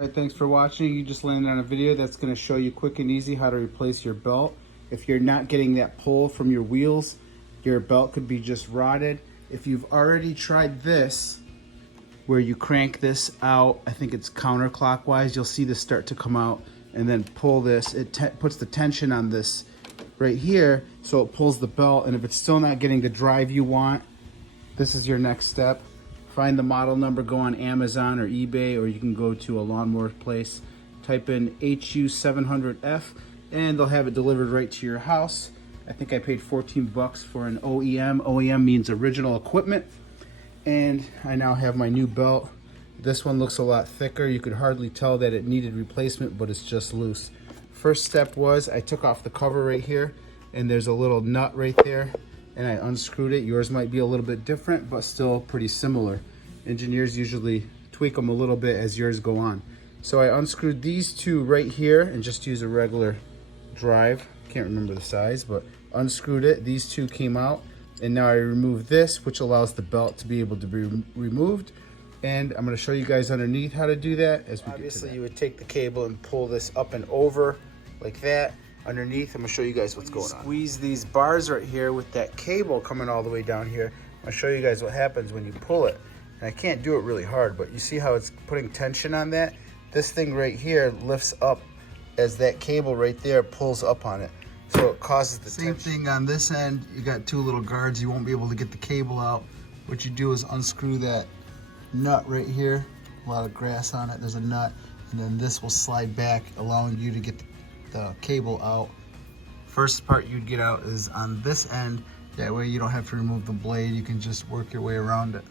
Alright, thanks for watching. You just landed on a video that's going to show you quick and easy how to replace your belt. If you're not getting that pull from your wheels, your belt could be just rotted. If you've already tried this, where you crank this out, I think it's counterclockwise, you'll see this start to come out, and then pull this. It puts the tension on this right here, so it pulls the belt, and if it's still not getting the drive you want, this is your next step. Find the model number, go on Amazon or eBay, or you can go to a lawnmower place, type in HU700F, and they'll have it delivered right to your house. I think I paid 14 bucks for an OEM. OEM means original equipment. And I now have my new belt. This one looks a lot thicker. You could hardly tell that it needed replacement, but it's just loose. First step was I took off the cover right here, and there's a little nut right there, and I unscrewed it. Yours might be a little bit different, but still pretty similar. Engineers usually tweak them a little bit as yours go on. So I unscrewed these two right here and just use a regular drive. Can't remember the size, but unscrewed it. These two came out, and now I removed this, which allows the belt to be able to be removed. And I'm going to show you guys underneath how to do that as we get to that. You would take the cable and pull this up and over like that. Underneath, I'm going to show you guys what's going on. Squeeze these bars right here with that cable coming all the way down here. I'll show you guys what happens when you pull it. And I can't do it really hard, but you see how it's putting tension on that? This thing right here lifts up as that cable right there pulls up on it. So it causes the tension. Same thing on this end. You got two little guards. You won't be able to get the cable out. What you do is unscrew that nut right here. A lot of grass on it. There's a nut. And then this will slide back, allowing you to get the cable out. First part you'd get out is on this end. That way you don't have to remove the blade. You can just work your way around it.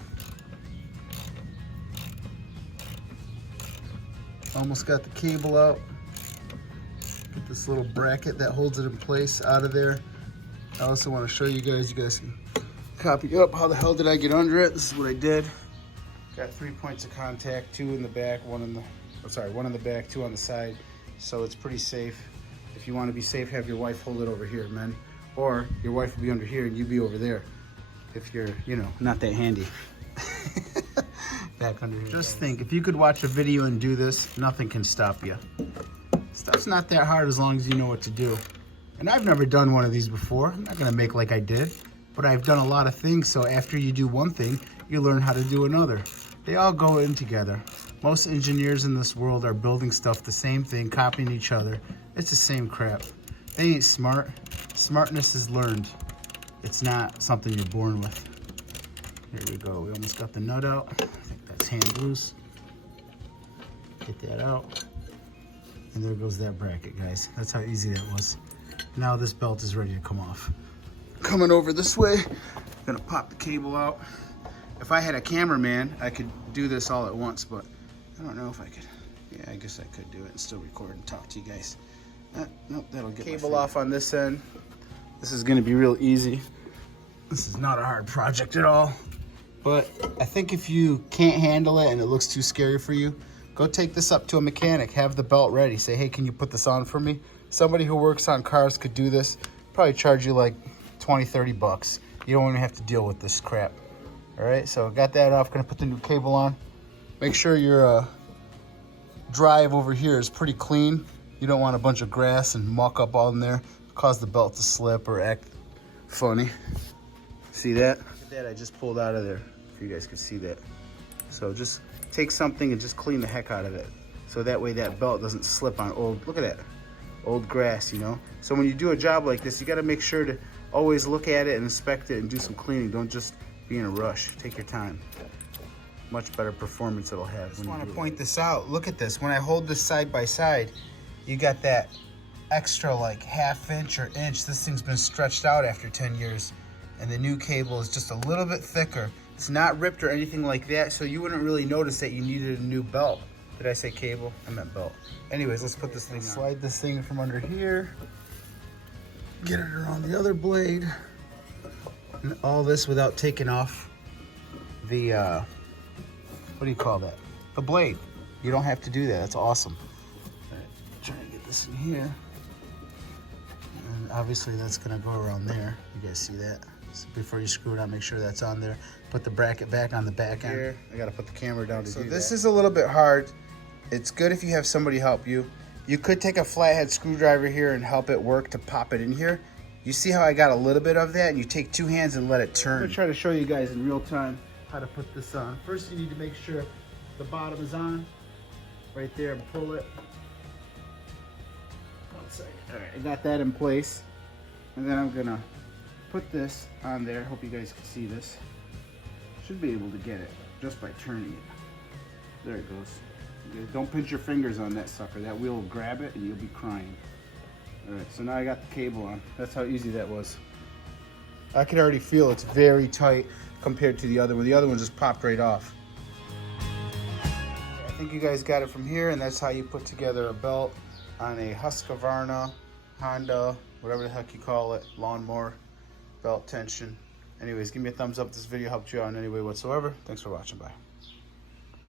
Almost got the cable out. Get this little bracket that holds it in place out of there. I also want to show you guys can copy up how the hell did I get under it. This is what I did. Got 3 points of contact, two in the back, one in the back, two on the side. So it's pretty safe. If you want to be safe, have your wife hold it over here, men. Or your wife will be under here and you be over there. If you're, not that handy. Back under here. Just think, if you could watch a video and do this, nothing can stop you. Stuff's not that hard as long as you know what to do. And I've never done one of these before. I'm not gonna make like I did, but I've done a lot of things, so after you do one thing, you learn how to do another. They all go in together. Most engineers in this world are building stuff the same thing, copying each other. It's the same crap. They ain't smart. Smartness is learned. It's not something you're born with. Here we go, we almost got the nut out. I think that's hand loose. Get that out. And there goes that bracket, guys. That's how easy that was. Now this belt is ready to come off. Coming over this way, gonna pop the cable out. If I had a cameraman, I could do this all at once, but I don't know if I could. Yeah, I guess I could do it and still record and talk to you guys. Nope, that'll get cable off on this end. This is gonna be real easy. This is not a hard project at all. But I think if you can't handle it and it looks too scary for you, go take this up to a mechanic, have the belt ready. Say, hey, can you put this on for me? Somebody who works on cars could do this. Probably charge you like 20, 30 bucks. You don't even have to deal with this crap. All right, so got that off. Gonna put the new cable on. Make sure your drive over here is pretty clean. You don't want a bunch of grass and muck up all in there. Cause the belt to slip or act funny. See that? Look at that, I just pulled out of there. If you guys could see that. So just take something and just clean the heck out of it. So that way that belt doesn't slip on old, look at that, old grass, So when you do a job like this, you gotta make sure to always look at it and inspect it and do some cleaning. Don't just be in a rush, take your time. Much better performance it'll have. I just wanna point this out, look at this. When I hold this side by side, you got that extra like ½ inch or inch. This thing's been stretched out after 10 years. And the new cable is just a little bit thicker. It's not ripped or anything like that, so you wouldn't really notice that you needed a new belt. Did I say cable? I meant belt. Anyways, let's put this thing on. Slide this thing from under here. Get it around the other blade. And all this without taking off the, what do you call that? The blade. You don't have to do that, that's awesome. All right, try to get this in here. And obviously that's gonna go around there. You guys see that? So before you screw it on, make sure that's on there. Put the bracket back on the back end. Here, I gotta put the camera down to do that. So this is a little bit hard. It's good if you have somebody help you. You could take a flathead screwdriver here and help it work to pop it in here. You see how I got a little bit of that, and you take 2 hands and let it turn. I'm gonna try to show you guys in real time how to put this on. First, you need to make sure the bottom is on. Right there, and pull it. 1 second. All right, I got that in place. And then I'm gonna put this on there. Hope you guys can see this. Should be able to get it just by turning it. There it goes. You guys don't pinch your fingers on that sucker. That wheel will grab it and you'll be crying. All right, so now I got the cable on. That's how easy that was. I can already feel it's very tight compared to the other one. The other one just popped right off. I think you guys got it from here, and that's how you put together a belt on a Husqvarna, Honda, whatever the heck you call it, lawnmower, belt tension. Anyways, give me a thumbs up if this video helped you out in any way whatsoever. Thanks for watching. Bye.